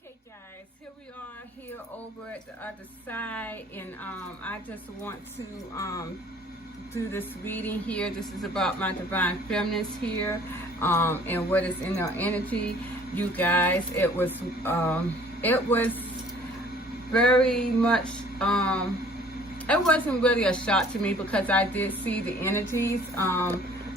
Okay guys, here we are here over at the other side, and I just want to do this reading here. This is about my divine feminines here, and what is in their energy. You guys, it was very much it wasn't really a shock to me because I did see the energies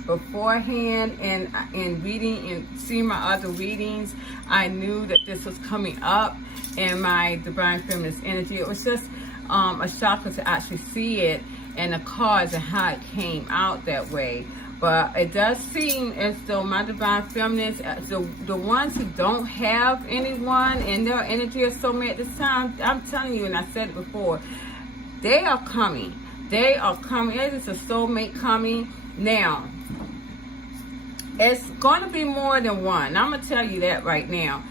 beforehand, and in reading and seeing my other readings, I knew that this was coming up in my divine feminist energy. It was just a shocker to actually see it and the cards and how it came out that way. But it does seem as though my divine feminines, the ones who don't have anyone in their energy or soulmate at this time, I'm telling you, and I said it before, they are coming. They are coming. It is a soulmate coming. Now, it's going to be more than one. I'm going to tell you that right now.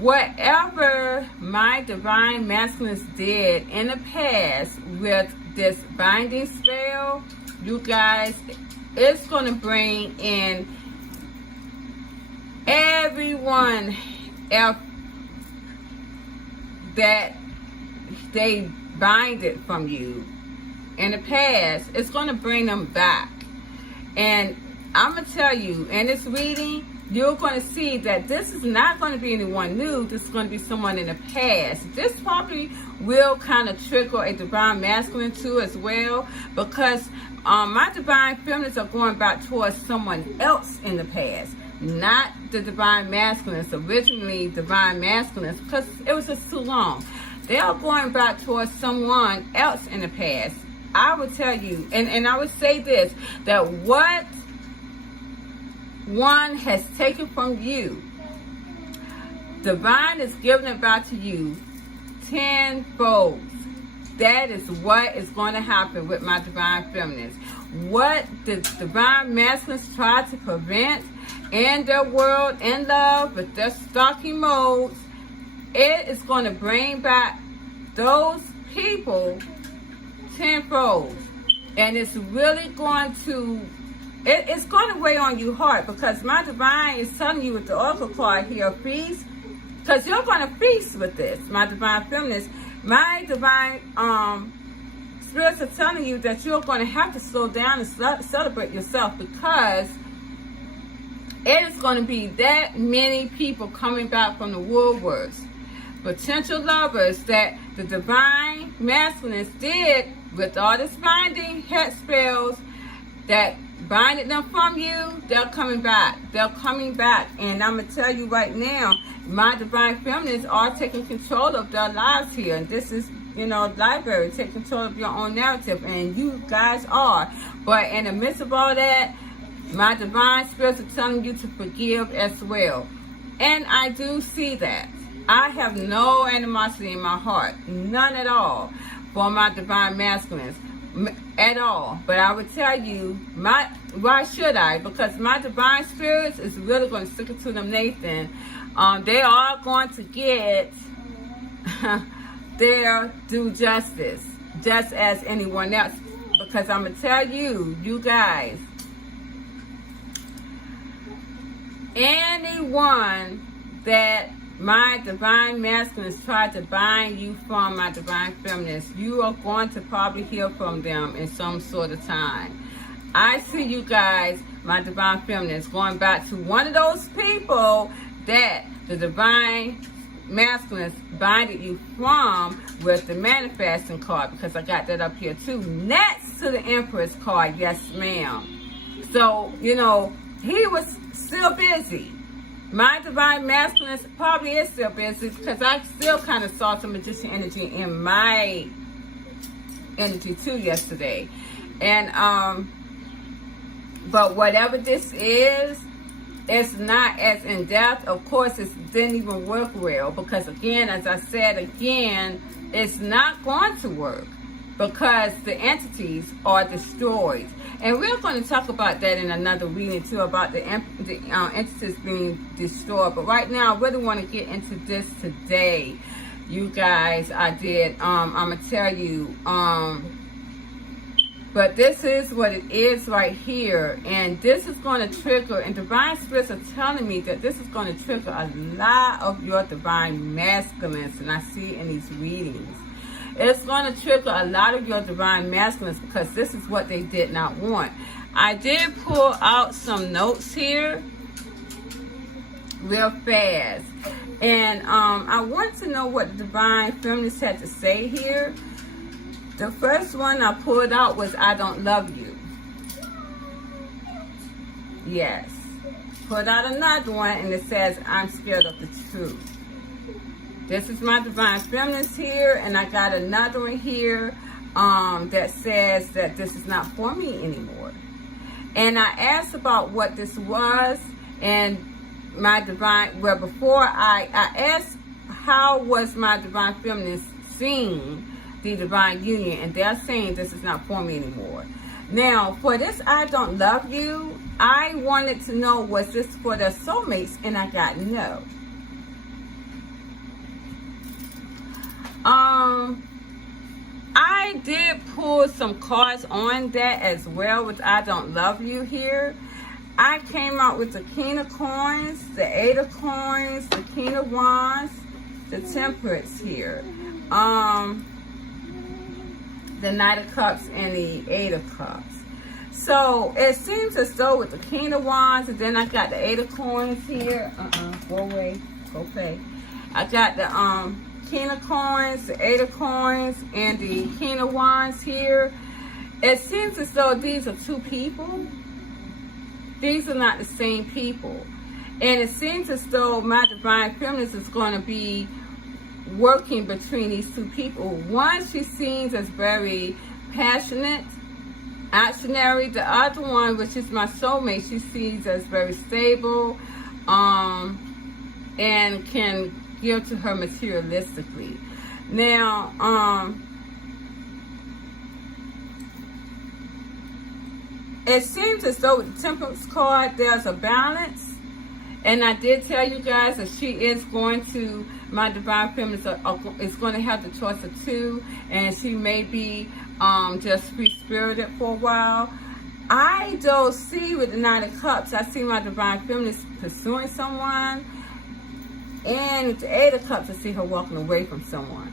Whatever my divine masculines did in the past with this binding spell, you guys, it's going to bring in everyone else that they bind it from you in the past. It's going to bring them back. And I'm going to tell you, in this reading, you're going to see that this is not going to be anyone new. This is going to be someone in the past. This probably will kind of trigger a divine masculine too as well, because my divine feminines are going back towards someone else in the past, not the divine masculines, originally divine masculines, because it was just too long. They are going back towards someone else in the past. I would tell you, and I would say this, that what one has taken from you, divine is giving it back to you tenfold. That is what is going to happen with my divine feminines. What the divine masculines try to prevent in their world, in love, with their stalking modes, it is going to bring back those people tenfold. And it's really going to, it's going to weigh on you hard, because my divine is telling you with the oracle card here, feast, because you're going to feast with this, my divine feminines. My divine spirits are telling you that you're going to have to slow down and celebrate yourself, because it is going to be that many people coming back from the woodworks, potential lovers that the divine masculines did with all this binding hex spells that binded them from you. They're coming back. They're coming back. And I'm going to tell you right now, my divine feminines are taking control of their lives here. And this is, library. Take control of your own narrative. And you guys are. But in the midst of all that, my divine spirits are telling you to forgive as well. And I do see that. I have no animosity in my heart. None at all for my divine masculines. At all. But I would tell you, why should I? Because my divine spirits is really going to stick it to them, Nathan. They are going to get their due justice, just as anyone else. Because I'm going to tell you, you guys, anyone that my divine masculines try to bind you from my divine feminines, you are going to probably hear from them in some sort of time. I see you guys, my divine feminines, going back to one of those people that the divine masculines binded you from with the manifesting card, because I got that up here too, next to the Empress card. Yes, ma'am. So, he was still busy. My divine masculine probably is still busy, because I still kind of saw some magician energy in my energy too yesterday. And but whatever this is, it's not as in depth. Of course, it didn't even work well, because again, as I said again, it's not going to work because the entities are destroyed. And we're going to talk about that in another reading too, about the entities being destroyed. But right now, I really want to get into this today. You guys, I'm going to tell you, But this is what it is right here. And this is going to trigger, and divine spirits are telling me that this is going to trigger a lot of your divine masculines. And I see in these readings. It's going to trigger a lot of your divine masculines because this is what they did not want. I did pull out some notes here real fast. And I want to know what the divine feminist had to say here. The first one I pulled out was I don't love you. Yes. Pulled out another one and it says I'm scared of the truth. This is my divine feminist here, and I got another one here that says that this is not for me anymore. And I asked about what this was, and my divine, well, before I asked how was my divine feminist seeing the divine union, and they're saying this is not for me anymore. Now, for this I don't love you, I wanted to know, was this for their soulmates, and I got no. I did pull some cards on that as well with I don't love you here. I came out with the King of Coins, the Eight of Coins, the King of Wands, the Temperance here. The Knight of Cups and the Eight of Cups. So it seems as though with the King of Wands, and then I got the Eight of Coins here. Go away, go play. I got the King of Coins, the Eight of Coins, and the King of Wands here. It seems as though these are two people. These are not the same people. And it seems as though my divine feminist is going to be working between these two people. One she seems as very passionate, actionary. The other one, which is my soulmate, she sees as very stable, and can give to her materialistically. Now, it seems as though with the Temperance card, there's a balance. And I did tell you guys that she is going to, my divine feminist is going to have the choice of two. And she may be just free-spirited for a while. I don't see with the Nine of Cups, I see my divine feminist pursuing someone. And with the Eight of Cups, I see her walking away from someone.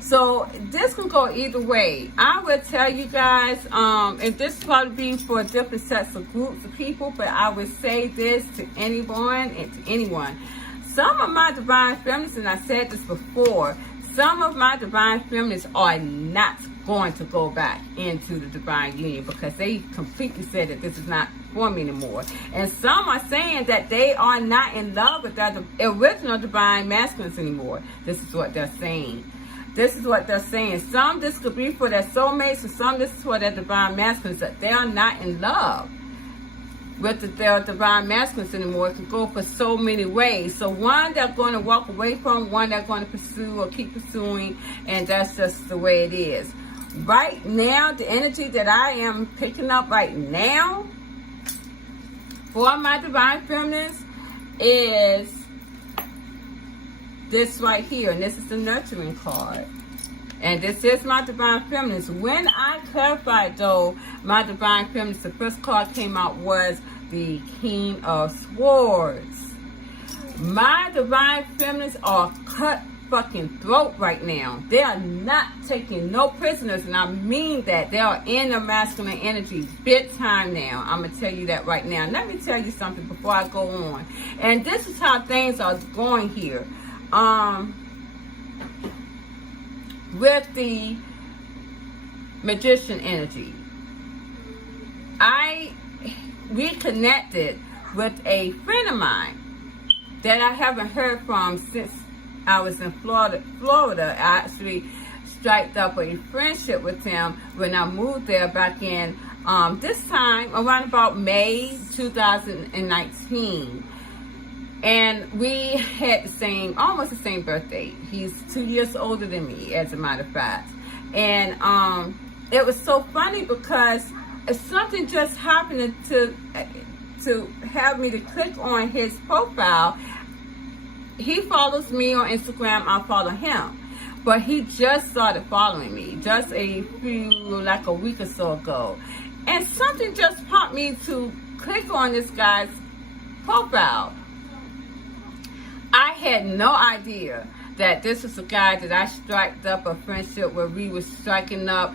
So this can go either way. I would tell you guys, and this probably be for different sets of groups of people, but I would say this to anyone and to anyone. Some of my divine feminists, and I said this before, some of my divine feminists are not going to go back into the divine union because they completely said that this is not for me anymore. And some are saying that they are not in love with their original divine masculines anymore. This is what they're saying. This is what they're saying. Some this could be for their soulmates, and some this is for their divine masculines, that they are not in love with their divine masculines anymore. It can go for so many ways. So one they're going to walk away from, one they're going to pursue or keep pursuing, and that's just the way it is. Right now, the energy that I am picking up right now for my divine feminines is this right here, and this is the Nurturing card. And this is my divine feminist. When I clarified though, my divine feminist, the first card came out was the King of Swords. My divine feminists are cut fucking throat right now. They are not taking no prisoners, and I mean that. They are in the masculine energy big time now. I'm gonna tell you that right now. Let me tell you something before I go on. And this is how things are going here. With the Magician energy, I reconnected with a friend of mine that I haven't heard from since I was in Florida. I actually striked up a friendship with him when I moved there back in this time around about May 2019. And we had almost the same birthday. He's 2 years older than me, as a matter of fact. And it was so funny because something just happened to have me to click on his profile. He follows me on Instagram, I follow him. but he just started following me just like a week or so ago. And something just prompted me to click on this guy's profile. I had no idea that this was a guy that I struck up a friendship where we were striking up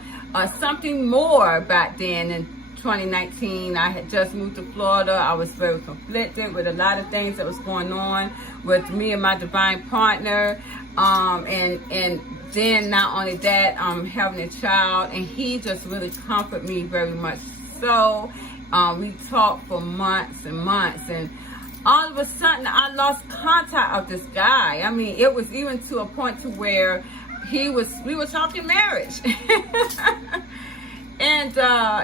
something more back then in 2019. I had just moved to Florida. I was very conflicted with a lot of things that was going on with me and my divine partner. And then not only that, having a child, and he just really comforted me very much so. We talked for months and months, and all of a sudden I lost contact of this guy. I mean, it was even to a point to where we were talking marriage. And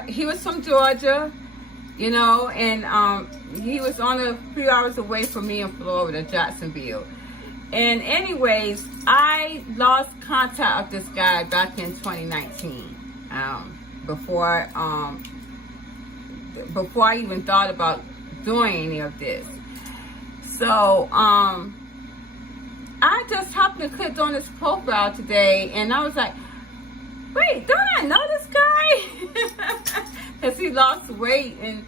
he was from Georgia, you know, and he was on a few hours away from me in Florida, Jacksonville. And anyways, I lost contact of this guy back in 2019, before I even thought about doing any of this. So I just happened to click on his profile today, and I was like, wait, don't I know this guy? Because he lost weight, and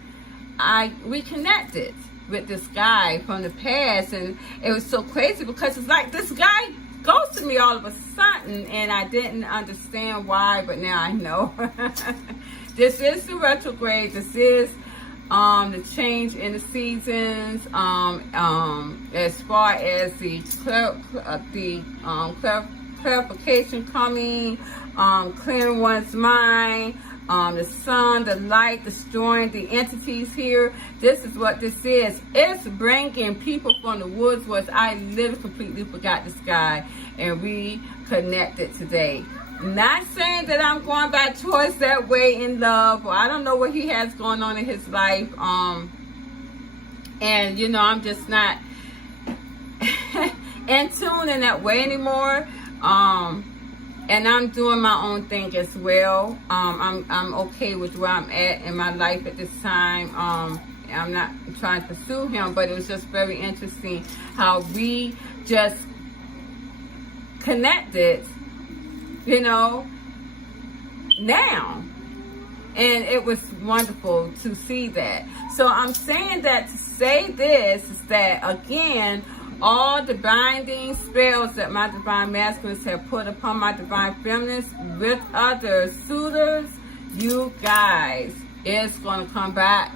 I reconnected with this guy from the past, and it was so crazy because it's like this guy ghosted me all of a sudden, and I didn't understand why, but now I know. This is the retrograde. This is the change in the seasons, as far as the clarification coming, clearing one's mind, the sun, the light, destroying the entities here. This is what this is. It's bringing people from the woods, where I literally completely forgot this guy and reconnected today. Not saying that I'm going back towards that way in love, or I don't know what he has going on in his life. And you know, I'm just not in tune in that way anymore. And I'm doing my own thing as well. I'm okay with where I'm at in my life at this time. I'm not trying to pursue him, but it was just very interesting how we just connected, you know, now. And it was wonderful to see that. So I'm saying that to say this is that, again, all the binding spells that my divine masculines have put upon my divine feminines with other suitors, you guys, it's going to come back.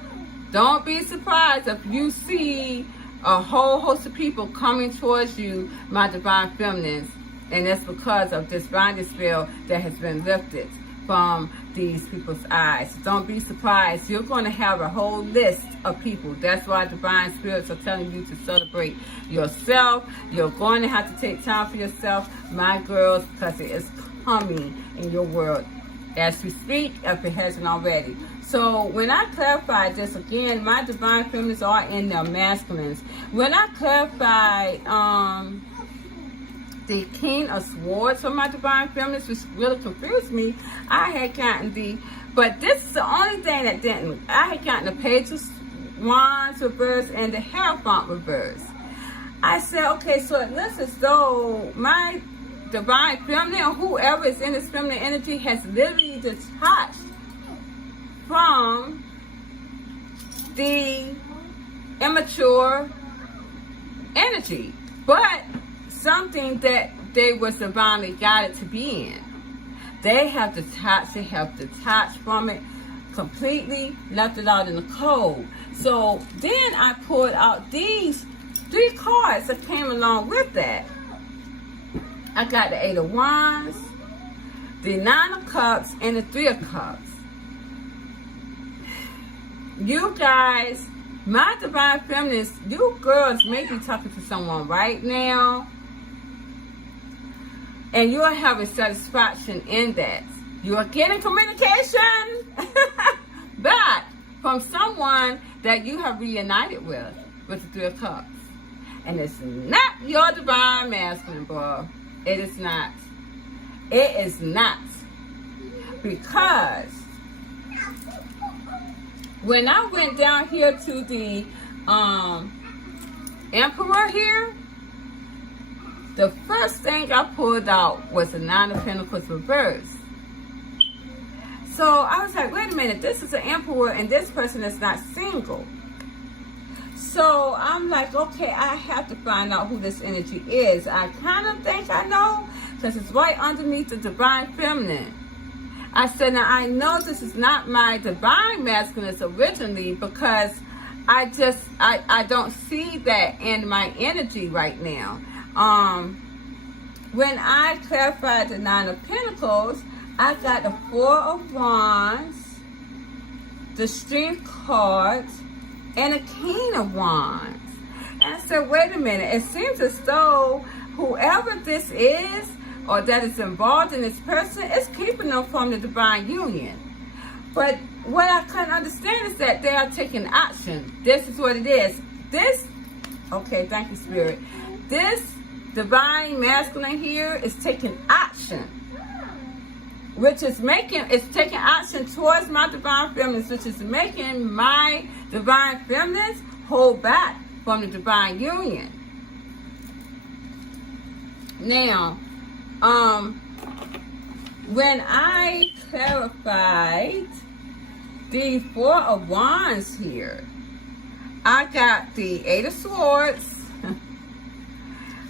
Don't be surprised if you see a whole host of people coming towards you, my divine feminines, and that's because of this binding spell that has been lifted from these people's eyes. Don't be surprised. You're going to have a whole list of people. That's why divine spirits are telling you to celebrate yourself. You're going to have to take time for yourself, my girls, because it is coming in your world as we speak, if it hasn't already. So when I clarify this again, my divine feminines are in their masculines. When I clarify the King of Swords for my divine feminines, which really confused me, I had gotten but this is the only thing that didn't. I had gotten the Page of Wands reverse and the Hierophant reverse. I said, okay, so it looks as though my divine feminine, or whoever is in this feminine energy, has literally detached from the immature energy. But something that they were divinely guided to be in. They have detached from it completely, left it out in the cold. So then I pulled out these 3 cards that came along with that. I got the 8 of Wands, the 9 of Cups, and the 3 of Cups. You guys, my divine feminines, you girls may be talking to someone right now, and you are having satisfaction in that. You are getting communication back from someone that you have reunited with the 3 of Cups. And it's not your divine masculine, bro. It is not. It is not. Because when I went down here to the Emperor here, the first thing I pulled out was the Nine of Pentacles reversed. So I was like, wait a minute, this is an Emperor and this person is not single. So I'm like, okay, I have to find out who this energy is. I kind of think I know because it's right underneath the Divine Feminine. I said, now I know this is not my Divine Masculine originally because I don't see that in my energy right now. When I clarified the Nine of Pentacles, I got the Four of Wands, the Strength card, and a King of Wands. And I said, wait a minute, it seems as though whoever this is or that is involved in this person is keeping them from the divine union. But what I couldn't understand is that they are taking action. This is what it is. Okay, thank you, Spirit. This Divine Masculine here is taking action, which is taking action towards my Divine Feminines, which is making my Divine Feminines hold back from the divine union. Now, when I clarified the Four of Wands here, I got the Eight of Swords,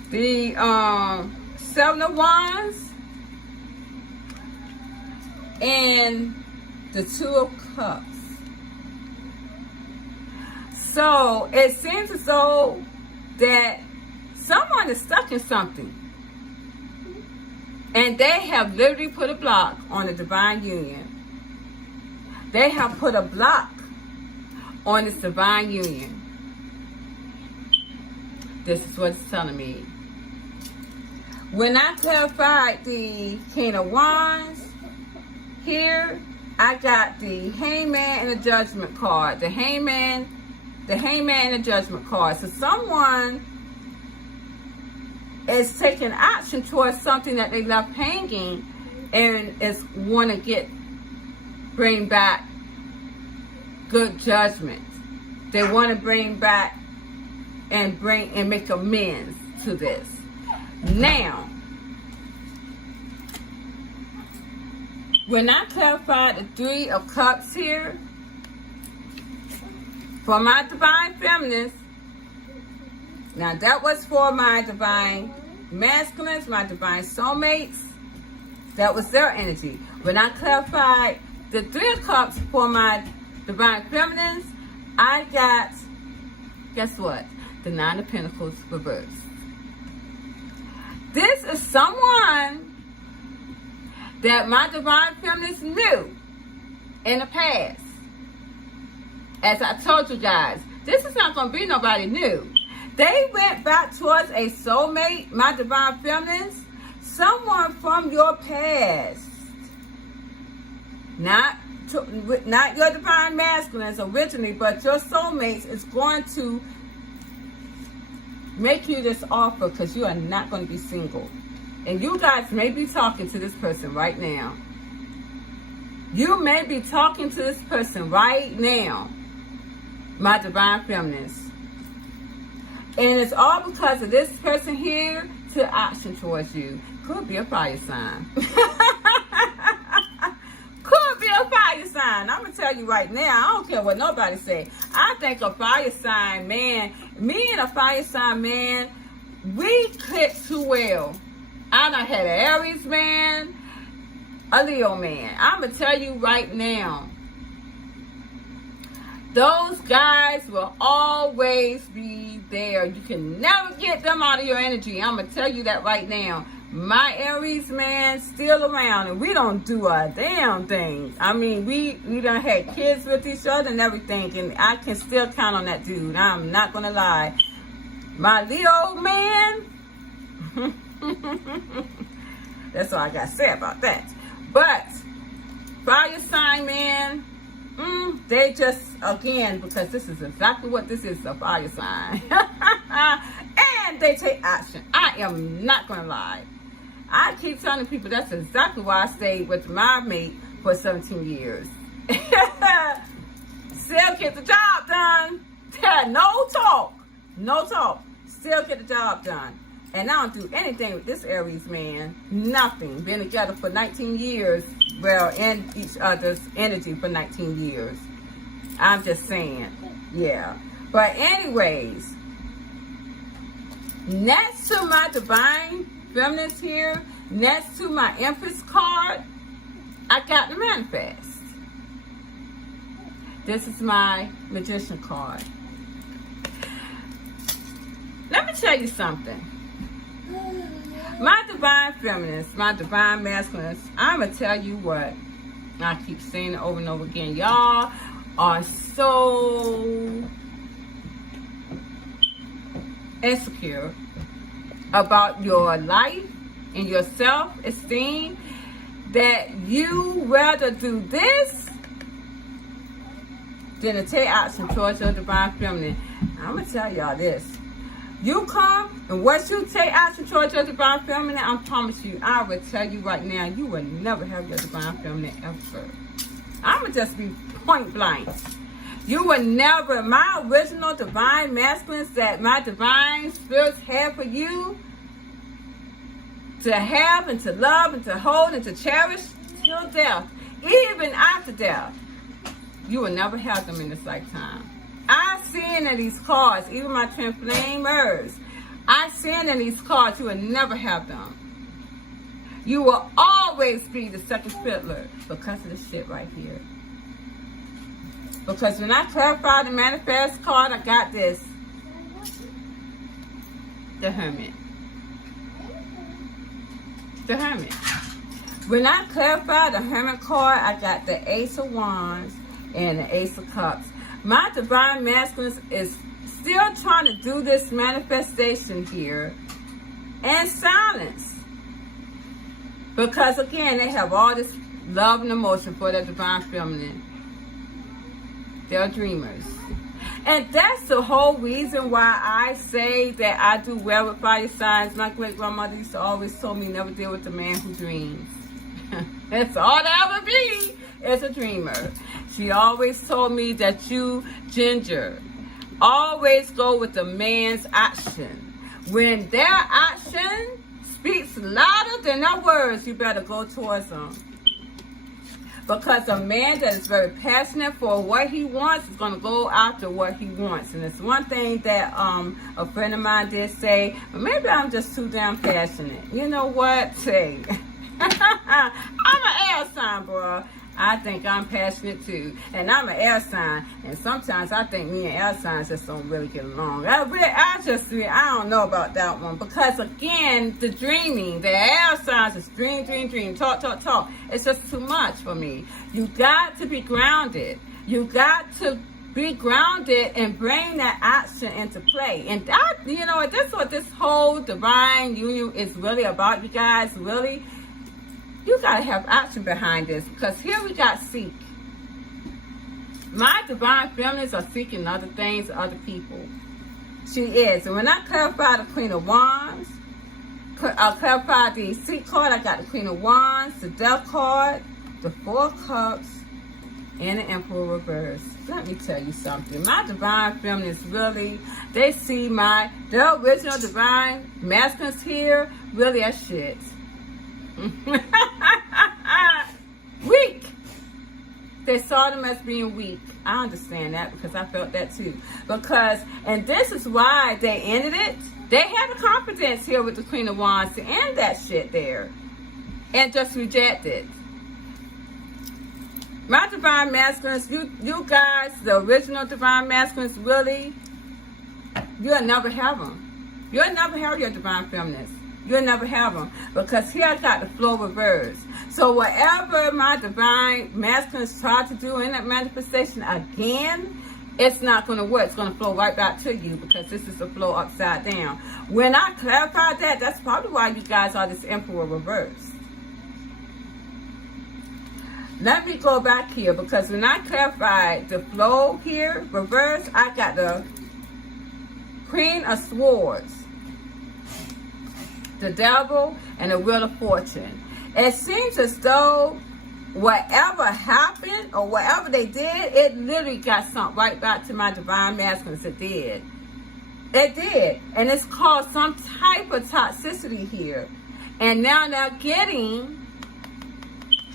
the Seven of Wands, and the Two of Cups. So it seems as though that someone is stuck in something. And they have literally put a block on the divine union. They have put a block on this divine union. This is what it's telling me. When I clarified the King of Wands, here I got the Hangman and the Judgment card. The Hangman and the Judgment card. So someone is taking action towards something that they left hanging and is want to bring back good judgment. They want to bring back and make amends to this. Now, when I clarified the Three of Cups here, for my Divine Feminines, now that was for my Divine Masculines, my Divine Soulmates. That was their energy. When I clarified the Three of Cups for my Divine Feminines, I got, guess what? The Nine of Pentacles reversed. This is someone that my Divine Feminines knew in the past. As I told you guys, this is not going to be nobody new. They went back towards a soulmate, my Divine Feminines, someone from your past. Not your Divine Masculines originally, but your soulmates is going to make you this offer because you are not going to be single. And you guys may be talking to this person right now. You may be talking to this person right now, my Divine Feminines. And it's all because of this person here to action towards you. Could be a fire sign. Could be a fire sign. I'm going to tell you right now, I don't care what nobody say. I think a fire sign, man, me and a fire sign, man, we click too well. I done had an Aries man, a Leo man. I'm going to tell you right now, those guys will always be there. You can never get them out of your energy. I'm going to tell you that right now. My Aries man still around and we don't do a damn thing. I mean, we done had kids with each other and everything, and I can still count on that dude. I'm not going to lie. My Leo man, that's all I got to say about that. But fire sign man, they just, again, because this is exactly what this is, a fire sign. And they take action. I am not going to lie. I keep telling people that's exactly why I stayed with my mate for 17 years. Still get the job done. No talk. Still get the job done. And I don't do anything with this Aries man. Nothing. Been together for 19 years. Well, in each other's energy for 19 years. I'm just saying. Yeah. But anyways, next to my Divine Feminines here, next to my Empress card, I got the Manifest. This is my Magician card. Let me tell you something. My Divine Feminines, my Divine Masculines, I'm going to tell you what. I keep saying it over and over again. Y'all are so insecure about your life and your self-esteem that you rather do this than to take action towards your Divine Feminine. I'm going to tell y'all this. You come, and once you take action towards your Divine Feminine, I promise you, I will tell you right now, you will never have your Divine Feminine ever. I'm going to just be point blank. You will never, my original Divine Masculines that my Divine Spirits have for you, to have and to love and to hold and to cherish till death, even after death, you will never have them in this lifetime. I seen in these cards, even my twin flamers, I seen in these cards, you will never have them. You will always be the second fiddler because of this shit right here. Because when I clarified the Manifest card, I got this. The Hermit. The Hermit. When I clarified the Hermit card, I got the Ace of Wands and the Ace of Cups. My Divine Masculines is still trying to do this manifestation here in silence. Because again, they have all this love and emotion for their Divine Feminine. They're dreamers. And that's the whole reason why I say that I do well with fire signs. My great grandmother used to always tell me never deal with the man who dreams. That's all that ever be is a dreamer. She always told me that you, Ginger, always go with the man's action. When their action speaks louder than their words, you better go towards them. Because a man that is very passionate for what he wants is going to go after what he wants. And it's one thing that a friend of mine did say, maybe I'm just too damn passionate. You know what? Say, I'm an air sign, bro. I think I'm passionate too. And I'm an air sign. And sometimes I think me and air signs just don't really get along. I don't know about that one. Because again, the dreaming, the air signs is dream, talk. It's just too much for me. You got to be grounded. You got to be grounded and bring that action into play. And that, you know, that's what this whole divine union is really about, you guys. Really, you got to have action behind this, because here we got seek. My Divine Feminines are seeking other things, other people. She is. And when I clarify the Queen of Wands, I'll clarify the seek card. I got the Queen of Wands, the Death card, the Four of Cups, and the Emperor reverse. Let me tell you something. My Divine Feminines really, they see the original Divine Masculines here really as shit. Weak. They saw them as being weak. I understand that because I felt that too. And this is why they ended it. They had the confidence here with the Queen of Wands to end that shit there and just reject it. My Divine Masculines, you guys, the original Divine Masculines, really, you'll never have them. You'll never have your Divine Feminines. You'll never have them. Because here I got the flow reverse. So whatever my Divine Masculines try to do in that manifestation again, it's not going to work. It's going to flow right back to you, because this is the flow upside down. When I clarified that, that's probably why you guys are this Emperor reverse. Let me go back here, because when I clarified the flow here, reverse, I got the Queen of Swords, the Devil, and the Wheel of Fortune. It seems as though whatever happened or whatever they did, it literally got sent right back to my Divine Masculines. It did. It did. And it's caused some type of toxicity here. And now they're getting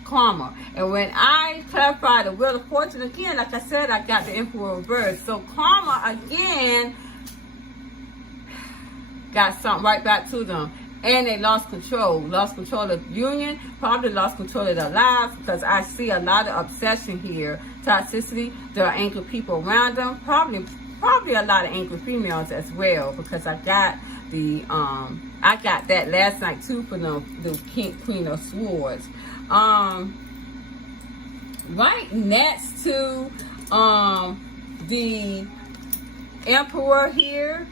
karma. And when I clarify the Wheel of Fortune again, like I said, I got the Emperor reversed. So karma again got something right back to them. And they lost control of the union, probably lost control of their lives, because I see a lot of obsession here, toxicity. There are angry people around them, probably a lot of angry females as well, because I got the I got that last night too for the Queen of Swords. Right next to the Emperor here.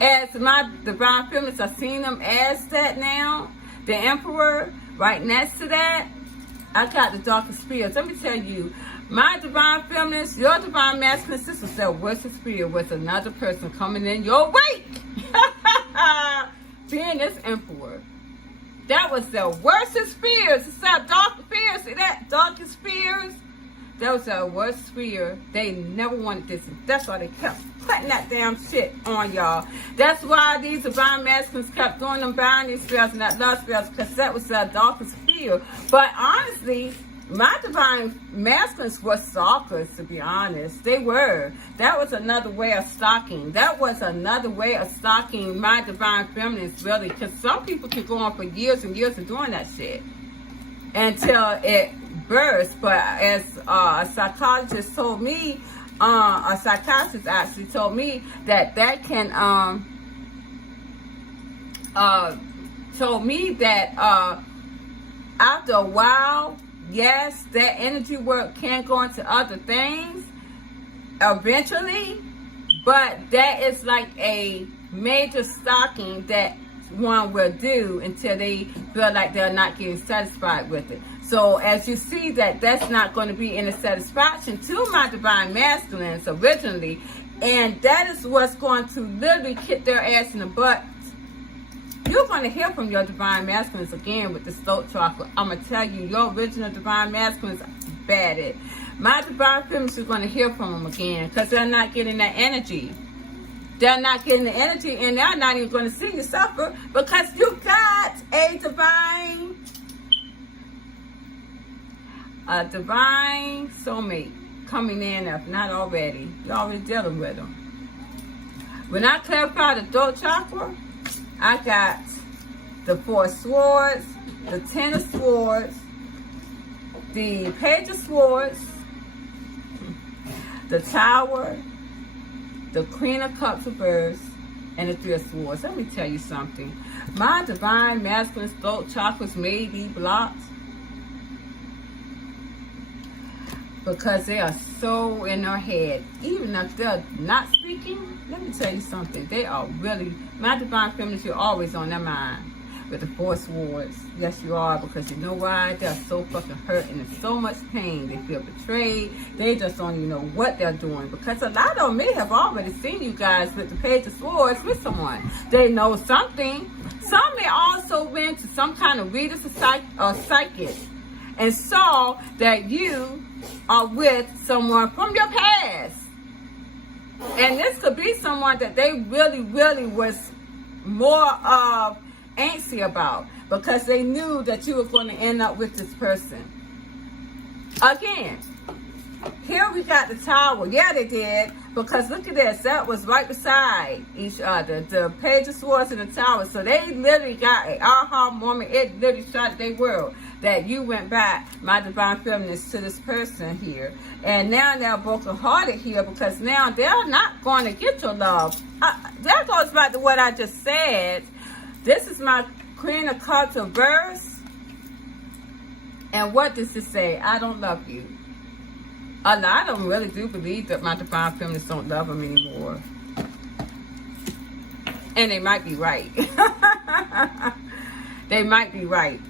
As my divine feminines, I've seen them as that now. The Emperor, right next to that, I got the Darkest Spirits. Let me tell you, my divine feminines, your divine masculine sister said, worst spirit with another person coming in your wake. Being this Emperor. That was the worst fears. It's that dark fears. See that? Darkest fears. That was the worst fear. They never wanted this. That's why they kept putting that damn shit on y'all. That's why these divine masculines kept doing them binding spells and that love spells, because that was the darkest fear. But honestly, my divine masculines were stalkers, to be honest. They were. That was another way of stalking. That was another way of stalking my divine feminines, really. Because some people can go on for years and years of doing that shit until it bursts. But as a psychologist told me, a psychiatrist actually told me that can told me that after a while, yes, that energy work can go into other things eventually, but that is like a major stalking that one will do until they feel like they're not getting satisfied with it. So as you see that that's not going to be any satisfaction to my divine masculines originally, and that is what's going to literally kick their ass in the butt. You're going to hear from your divine masculines again with the throat chakra. I'm going to tell you, your original divine masculines bad it. My divine feminines, you're going to hear from them again, because they're not getting that energy. They're not getting the energy, and they're not even going to see you suffer, because you got a divine soulmate coming in, if not already. You're already dealing with them. When I clarify the throat chakra, I got the Four of Swords, the Ten of Swords, the Page of Swords, the Tower, the Queen of Cups reversed, and the Three of Swords. Let me tell you something. My divine masculine throat chakras may be blocked because they are so in their head. Even if they're not speaking, let me tell you something. They are really, my divine feminines, you're always on their mind with the Four Swords. Yes, you are, because you know why? They're so fucking hurt and in so much pain. They feel betrayed. They just don't even know what they're doing, because a lot of them may have already seen you guys with the Page of Swords with someone. They know something. Some may also went to some kind of reader or psychic and saw that you are with someone from your past. And this could be someone that they really, really was more of antsy about, because they knew that you were going to end up with this person. Again, here we got the Tower. Yeah, they did, because look at this. That was right beside each other. The Page of Swords and the Tower. So they literally got an aha moment. It literally shot their world that you went back, my divine feminines, to this person here. And now they're brokenhearted here, because now they're not going to get your love. That goes back to what I just said. This is my Queen of Cups reverse. And what does it say? I don't love you. A lot of them really do believe that my divine feminines don't love them anymore. And they might be right. They might be right.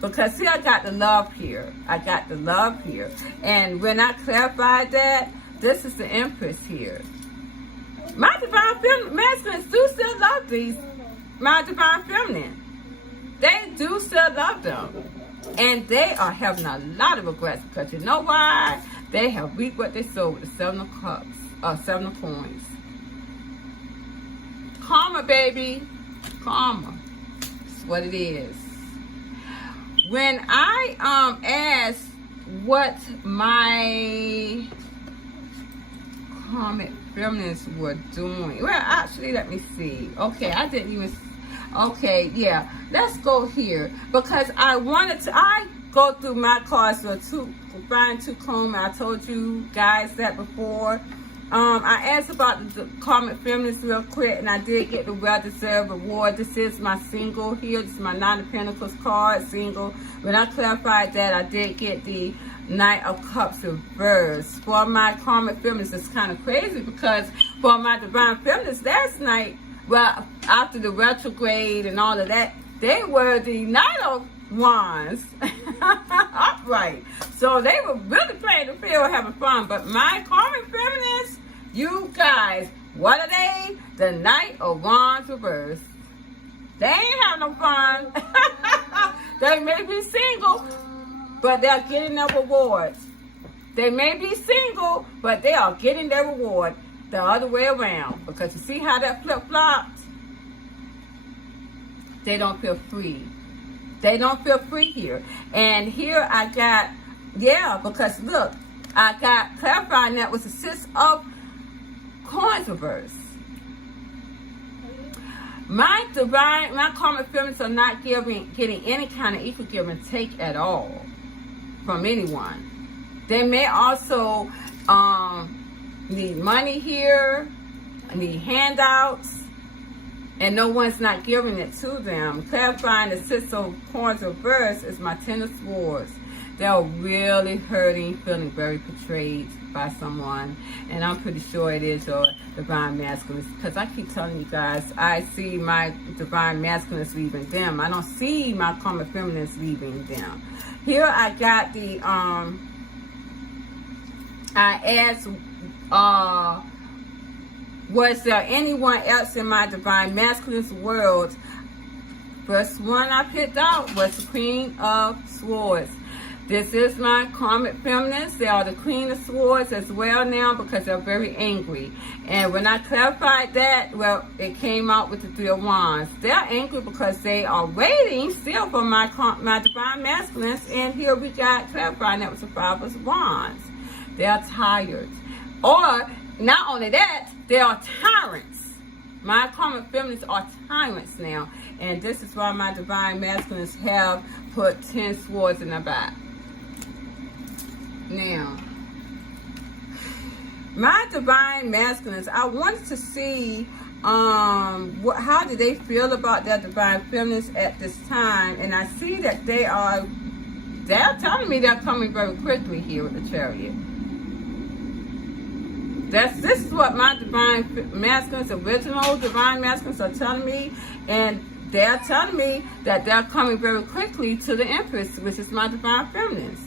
Because see, I got the love here. I got the love here. And when I clarified that, this is the Empress here. My divine feminine masculines do still love these. My divine feminine. They do still love them. And they are having a lot of regrets, because you know why? They have reaped what they sowed with the Seven of Cups, Seven of Coins. karma, baby. Karma. That's what it is. When I asked what my karmic feminists were doing, well, actually, let me see. Okay, I didn't even. Okay, yeah. Let's go here because I wanted to. I go through my cards for fine tooth comb. I told you guys that before. I asked about the karmic feminists real quick, and I did get the well-deserved reward. This is my single here. This is my Nine of Pentacles card, single. When I clarified that, I did get the Knight of Cups reversed. For my karmic feminists, it's kind of crazy because for my divine feminists last night, well, after the retrograde and all of that, they were the Knight of Wands upright. So they were really playing the field, having fun. But my karmic feminists, you guys, what are they? The Knight of Wands reversed. They ain't having no fun. They may be single, but they're getting their rewards. They may be single, but they are getting their reward the other way around. Because you see how that flip-flopped? They don't feel free. They don't feel free here. And here I got, yeah, because look, I got clarifying that was the Six of Coins reverse. My karmic feminists are not getting any kind of equal give and take at all from anyone. They may also need money here, need handouts, and no one's not giving it to them. Clarifying the Six of Coins reverse is my Ten of Swords. They're really hurting, feeling very betrayed by someone. And I'm pretty sure it is your divine masculine. Because I keep telling you guys, I see my divine masculines leaving them. I don't see my karmic feminists leaving them. Here I got the, I asked, was there anyone else in my divine masculine's world? First one I picked out was the Queen of Swords. This is my karmic feminists. They are the Queen of Swords as well now because they're very angry. And when I clarified that, well, it came out with the Three of Wands. They're angry because they are waiting still for my divine masculines. And here we got clarifying that was the Five of Wands. They are tired. Or, not only that, they are tyrants. My karmic feminists are tyrants now. And this is why my divine masculines have put 10 swords in their back. Now, my divine masculines, I wanted to see how do they feel about their divine feminists at this time. And I see that they're telling me they're coming very quickly here with the Chariot. This is what my divine masculines, original divine masculines are telling me. And they're telling me that they're coming very quickly to the Empress, which is my divine feminines.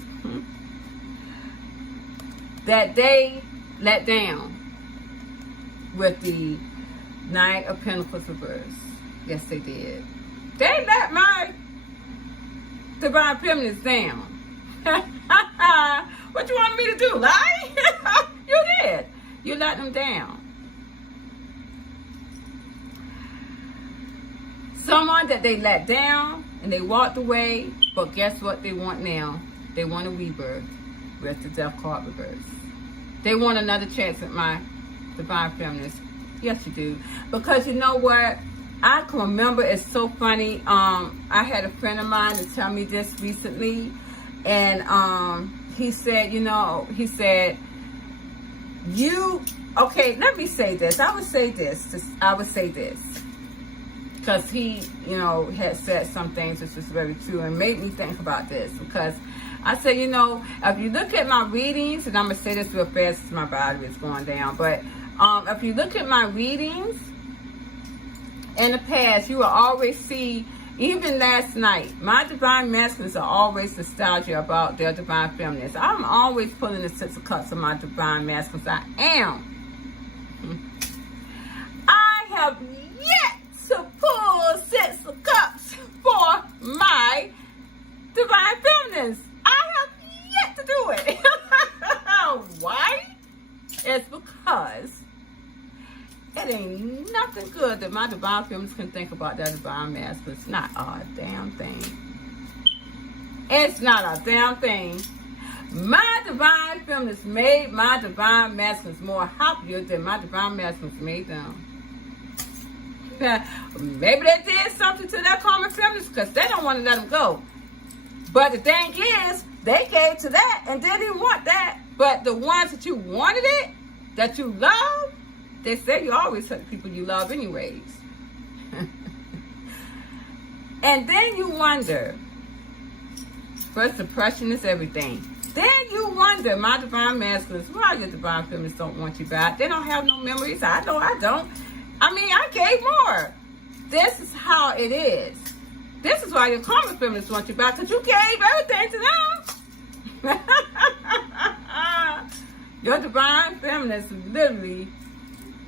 That they let down with the Knight of Pentacles reverse. Yes, they did. They let my divine feminines down. What you want me to do, lie? You did. You let them down. Someone that they let down and they walked away, but guess what they want now? They want a rebirth with the Death card reverse. They want another chance at my divine feminist. Yes, you do. Because you know what? I can remember, it's so funny. I had a friend of mine to tell me this recently. And he said, okay, let me say this. I would say this. Because he, had said some things which was very true and made me think about this. Because I said, if you look at my readings, and I'm going to say this real fast as my battery is going down, but if you look at my readings in the past, you will always see, even last night, my divine masculines are always nostalgia about their divine feminines. I'm always pulling the Six of Cups of my divine masculines. I am. I have yet to pull Six of Cups for my divine feminines. I have yet to do it. Why? It's because It ain't nothing good that my divine feminines can think about that divine masculine. It's not a damn thing. It's not a damn thing. My divine feminines made my divine masculines more happier than my divine masculines made them. Maybe they did something to their karmic feminines because they don't want to let them go. But the thing is, they gave to that and they didn't want that. But the ones that you wanted it, that you love, they say you always hurt the people you love anyways. And then you wonder, first depression is everything. Then you wonder, my divine masculines, why your divine feminines don't want you back? They don't have no memories. I know I don't. I mean, I gave more. This is how it is. This is why your karmic feminists want you back, because you gave everything to them. Your divine feminists literally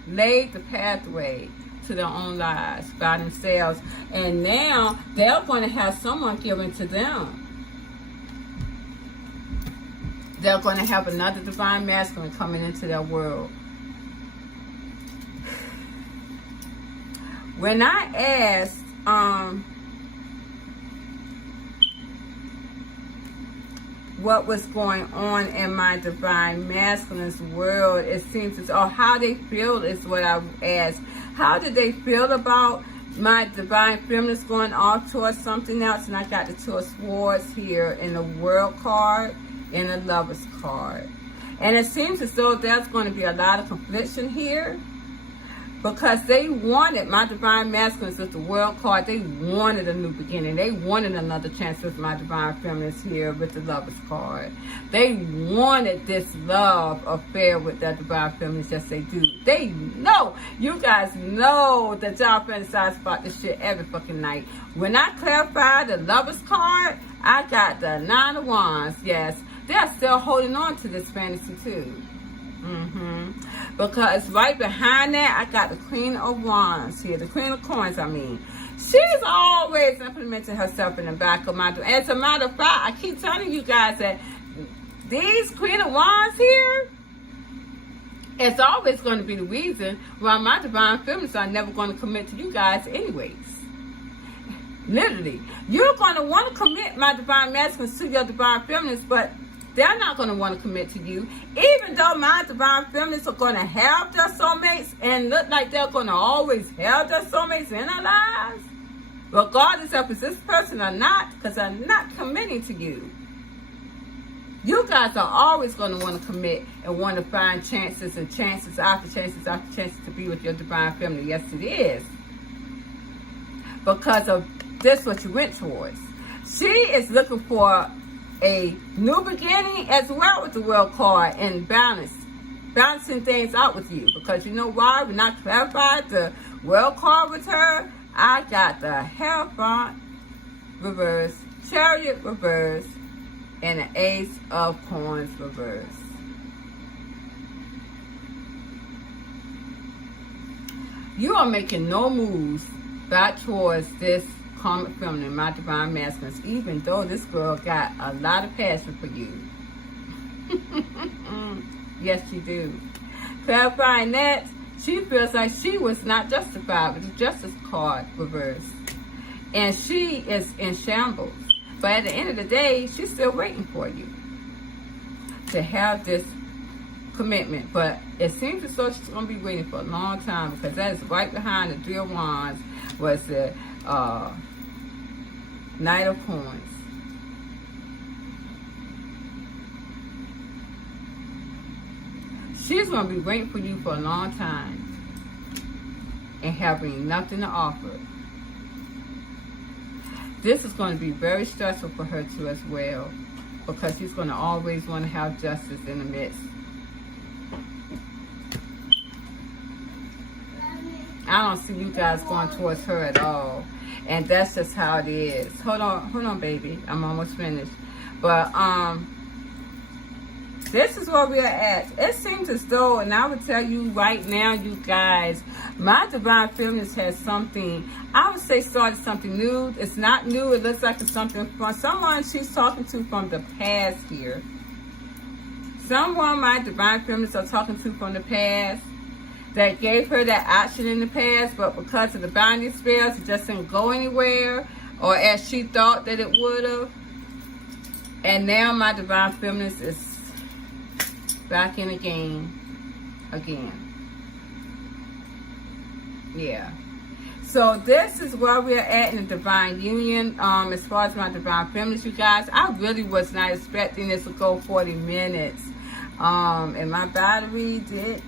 laid the pathway to their own lives by themselves. And now they're going to have someone given to them. They're going to have another divine masculine coming into their world. When I asked, what was going on in my divine masculine's world, it seems as, or how they feel is what I asked. How did they feel about my divine feminines going off towards something else? And I got the Two of Swords here in the World card and the Lovers card. And it seems as though there's going to be a lot of confliction here, because they wanted, my divine masculines with the World card, they wanted a new beginning. They wanted another chance with my divine feminines here with the Lovers card. They wanted this love affair with their divine feminines. Yes, they do. They know. You guys know that y'all fantasize about this shit every fucking night. When I clarify the Lovers card, I got the Nine of Wands. Yes, they're still holding on to this fantasy too. Because right behind that, I got the Queen of Wands here, the Queen of Coins, I mean. She's always implementing herself in the back of my door. As a matter of fact, I keep telling you guys that these Queen of Wands here, it's always going to be the reason why my divine feminines are never going to commit to you guys anyways. Literally. You're going to want to commit, my divine masculines, to your divine feminines, but they're not going to want to commit to you. Even though my divine feminines are going to have their soulmates and look like they're going to always have their soulmates in their lives, regardless of if this person or not, because they're not committing to you. You guys are always going to want to commit and want to find chances and chances after chances after chances to be with your divine feminine. Yes, it is. Because of this, what you went towards. She is looking for a new beginning as well with the World card and balancing things out with you. Because you know why? When I clarified the World card with her, I got the Hierophant reverse, Chariot reverse, and the Ace of Coins reverse. You are making no moves back towards this karmic feminine, my divine masculines, even though this girl got a lot of passion for you. Yes, she do. Clarifying that, she feels like she was not justified with the Justice card reversed. And she is in shambles. But at the end of the day, she's still waiting for you to have this commitment. But it seems as though she's going to be waiting for a long time, because that is right behind the Three of Wands was the Knight of Coins. She's going to be waiting for you for a long time and having nothing to offer. This is going to be very stressful for her too as well, because she's going to always want to have justice in the midst. I don't see you guys going towards her at all. And that's just how it is. Hold on, baby. I'm almost finished. But this is where we are at. It seems as though, and I would tell you right now, you guys, my divine feminines has something, I would say started something new. It's not new. It looks like it's something from someone she's talking to from the past here. Someone my divine feminines are talking to from the past. that gave her that action in the past, but because of the binding spells, it just didn't go anywhere, or as she thought that it would have. And now my divine feminist is back in the game again. Yeah. So this is where we're at in the divine union. As far as my divine feminist, you guys, I really was not expecting this to go 40 minutes. And my battery did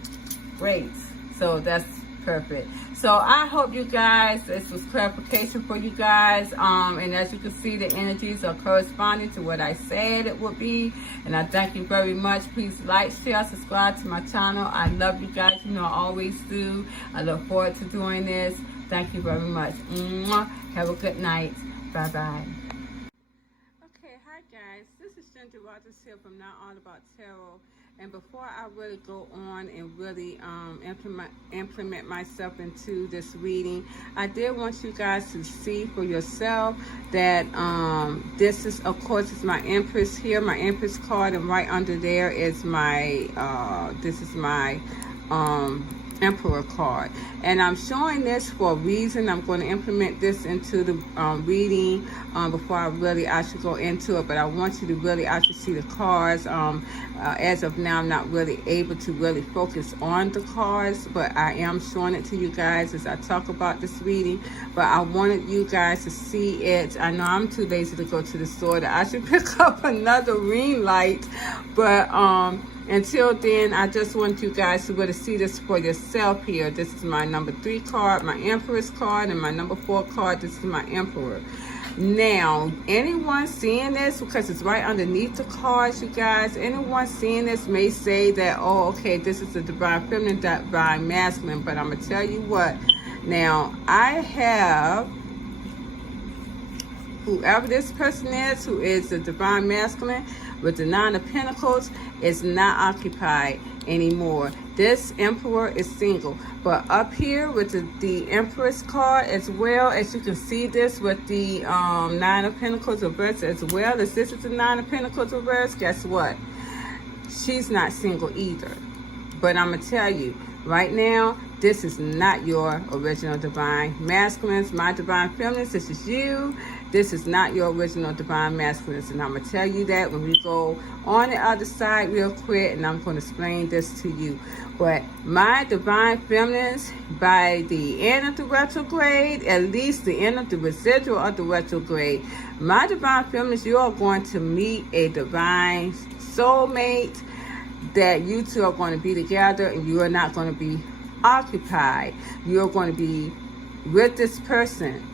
great. So that's perfect. So I hope you guys, this was clarification for you guys. And as you can see, the energies are corresponding to what I said it would be. And I thank you very much. Please like, share, subscribe to my channel. I love you guys. You know I always do. I look forward to doing this. Thank you very much. Mwah. Have a good night. Bye-bye. Okay, hi guys. This is Ginger Rogers here from Now All About Tarot. And before I really go on and really implement myself into this reading, I did want you guys to see for yourself that this is, of course, is my Empress here, my Empress card, and right under there is my, this is my Emperor card. And I'm showing this for a reason. I'm going to implement this into the reading before I really actually go into it, but I want you to really actually see the cards. As of now, I'm not really able to really focus on the cards, but I am showing it to you guys as I talk about this reading. But I wanted you guys to see it. I know I'm too lazy to go to the store to actually pick up another ring light, but until then, I just want you guys to really see this for yourself here. This is my number 3 card, my Empress card, and my number 4 card. This is my Emperor. Now, anyone seeing this, because it's right underneath the cards, you guys, anyone seeing this may say that, oh, okay, this is the divine feminine, divine masculine, but I'm going to tell you what. Now, I have whoever this person is, who is the divine masculine with the 9 of Pentacles, is not occupied anymore. This Emperor is single. But up here with the Empress card, as well as you can see this with the 9 of Pentacles reverse, as well as this is the 9 of Pentacles reverse, guess what? She's not single either. But I'm going to tell you, right now, this is not your original divine masculines. My divine feminines, this is you. This is not your original divine masculines. And I'm going to tell you that when we go on the other side real quick, and I'm going to explain this to you. But my divine feminines, by the end of the retrograde, at least the end of the residual of the retrograde, my divine feminines, you are going to meet a divine soulmate that you two are going to be together, and you are not going to be occupied. You're going to be with this person,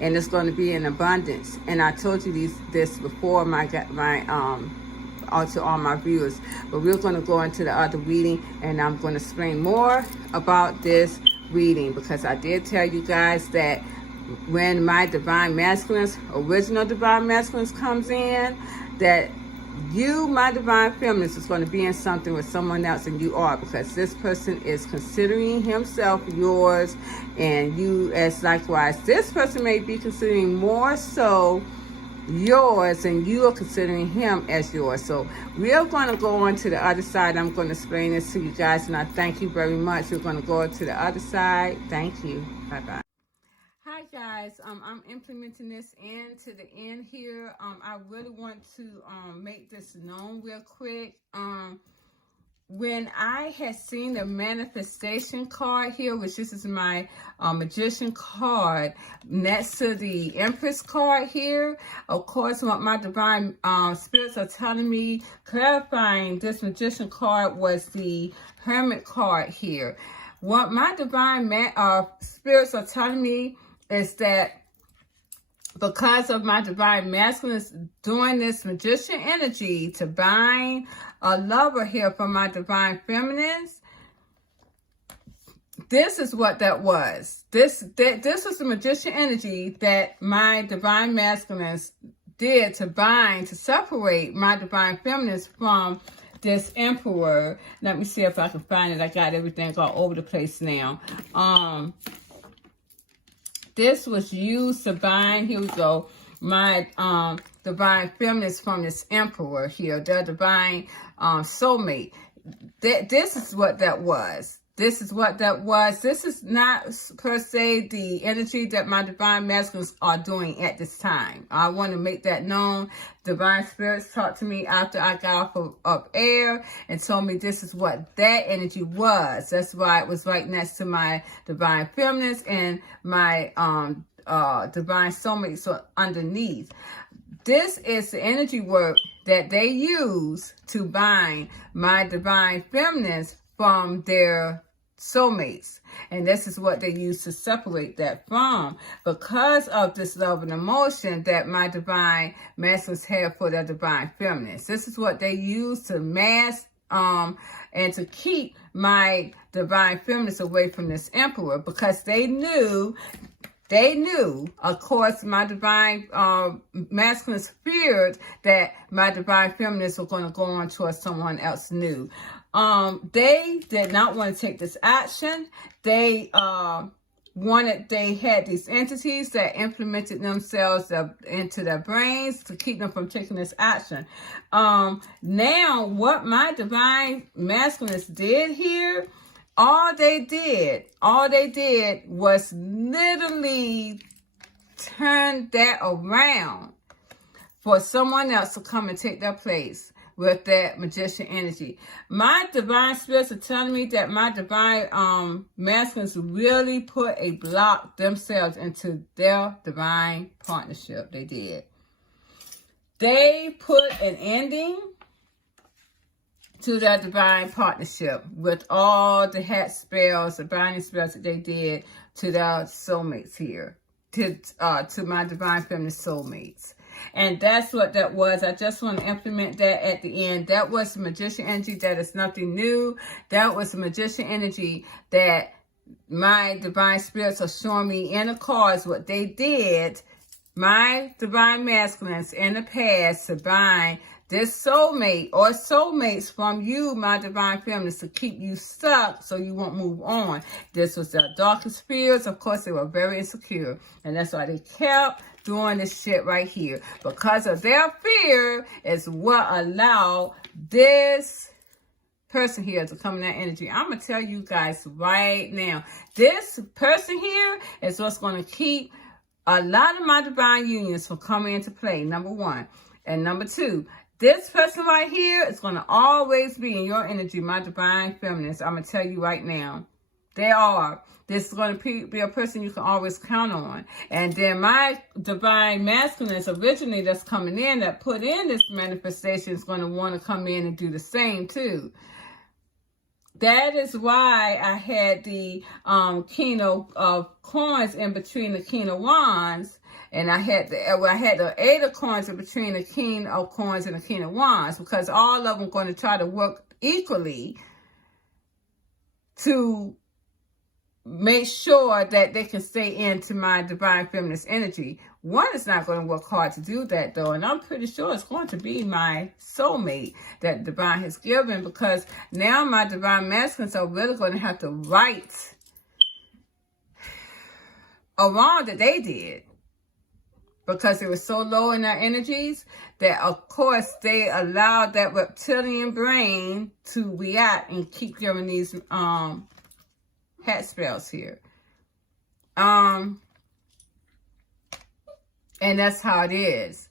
and it's going to be in abundance. And I told you this before to all my viewers, but we're going to go into the other reading, and I'm going to explain more about this reading, because I did tell you guys that when my divine masculines, original divine masculines, comes in, that you, my divine feminines, is going to be in something with someone else, and you are, because this person is considering himself yours, and you as likewise. This person may be considering more so yours, and you are considering him as yours. So we're going to go on to the other side. I'm going to explain this to you guys, and I thank you very much. We're going to go to the other side. Thank you. Bye-bye. Hi guys, I'm implementing this into the end here. I really want to make this known real quick. When I had seen the manifestation card here, which this is my magician card, next to the Empress card here, of course, what my divine spirits are telling me, clarifying this magician card, was the Hermit card here. What my divine spirits are telling me is that because of my divine masculine doing this magician energy to bind a lover here from my divine feminines, this is what that was. This was the magician energy that my divine masculines did to bind, to separate my divine feminines from this Emperor. Let me see if I can find it. I got everything all over the place now. This was used to bind, here we go, my divine feminines from this Emperor here, their divine soulmate. This is what that was. This is what that was. This is not per se the energy that my divine masculines are doing at this time. I want to make that known. Divine spirits talked to me after I got off of air and told me this is what that energy was. That's why it was right next to my divine feminines and my divine soulmates underneath. This is the energy work that they use to bind my divine feminines from their soulmates. And this is what they use to separate that from. Because of this love and emotion that my divine masculines have for their divine feminines. This is what they use to mask and to keep my divine feminines away from this emperor, because they knew, of course, my divine masculines feared that my divine feminines were going to go on towards someone else new. They did not want to take this action. They had these entities that implemented themselves into their brains to keep them from taking this action. Now, what my divine masculines did here, all they did was literally turn that around for someone else to come and take their place with that magician energy. My divine spirits are telling me that my divine masculines really put a block themselves into their divine partnership. They did. They put an ending to their divine partnership with all the hat spells, the binding spells that they did to their soulmates here, to my divine feminine soulmates. And that's what that was. I just want to implement that at the end. That was the magician energy. That is nothing new. That was the magician energy that my divine spirits are showing me in the cards what they did, my divine masculines in the past, to bind this soulmate or soulmates from you, my divine feminines, to keep you stuck so you won't move on. This was their darkest fears. Of course, they were very insecure. And that's why they kept doing this shit right here. Because of their fear is what allowed this person here to come in that energy. I'm going to tell you guys right now, this person here is what's going to keep a lot of my divine unions from coming into play, number one. And number two, this person right here is going to always be in your energy, my divine feminines. I'm going to tell you right now. They are. This is going to be a person you can always count on. And then my divine masculines originally that's coming in, that put in this manifestation, is going to want to come in and do the same too. That is why I had the King of Coins in between the King of Wands. And I had the Eight of Coins in between the King of Coins and the King of Wands, because all of them are going to try to work equally to make sure that they can stay into my divine feminist energy. One is not going to work hard to do that, though, and I'm pretty sure it's going to be my soulmate that divine has given, because now my divine masculines are really going to have to right a wrong that they did, because they were so low in their energies that, of course, they allowed that reptilian brain to react and keep giving these hat spells here. And that's how it is.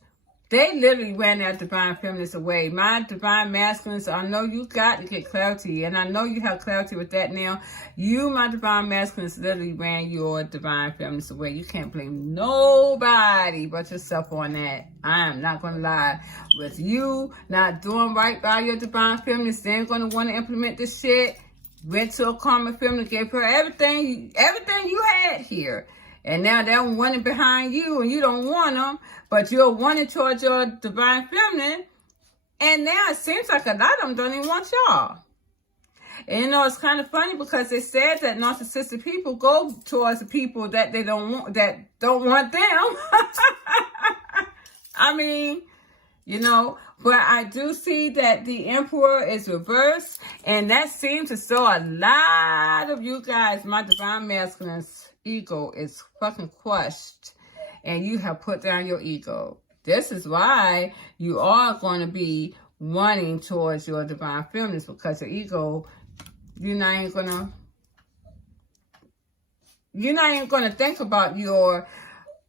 They literally ran their divine feminines away. My divine masculines, I know you got to get clarity, and I know you have clarity with that now. You, my divine masculines, literally ran your divine feminines away. You can't blame nobody but yourself on that. I am not going to lie. With you not doing right by your divine feminines, they're going to want to implement this shit. Went to a karma feminine, gave her everything you had here. And now they're wanting behind you, and you don't want them, but you're wanting towards your divine feminine. And now it seems like a lot of them don't even want y'all. And you know, it's kind of funny because they said that narcissistic people go towards the people that they don't want, that don't want them. I mean, you know, but I do see that the Emperor is reversed, and that seems to show a lot of you guys, my divine masculines, ego is fucking crushed, and you have put down your ego. This is why you are going to be running towards your divine feminines, because your ego, you're not even going to You're not even going to think about your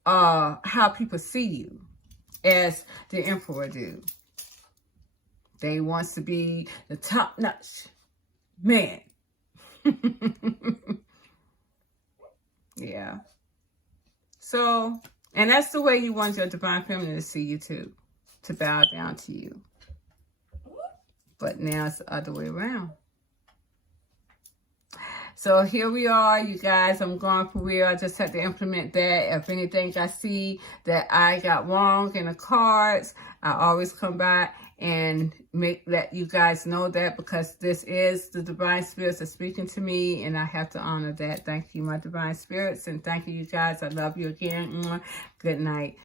how people see you as the emperor do. They wants to be the top-notch man. Yeah. So, and that's the way you want your divine feminine to see you too, to bow down to you. But now it's the other way around. So here we are, you guys. I'm going for real. I just had to implement that. If anything I see that I got wrong in the cards, I always come back and let you guys know that, because this is the divine spirits that's speaking to me, and I have to honor that. Thank you, my divine spirits, and thank you, you guys. I love you again. Good night.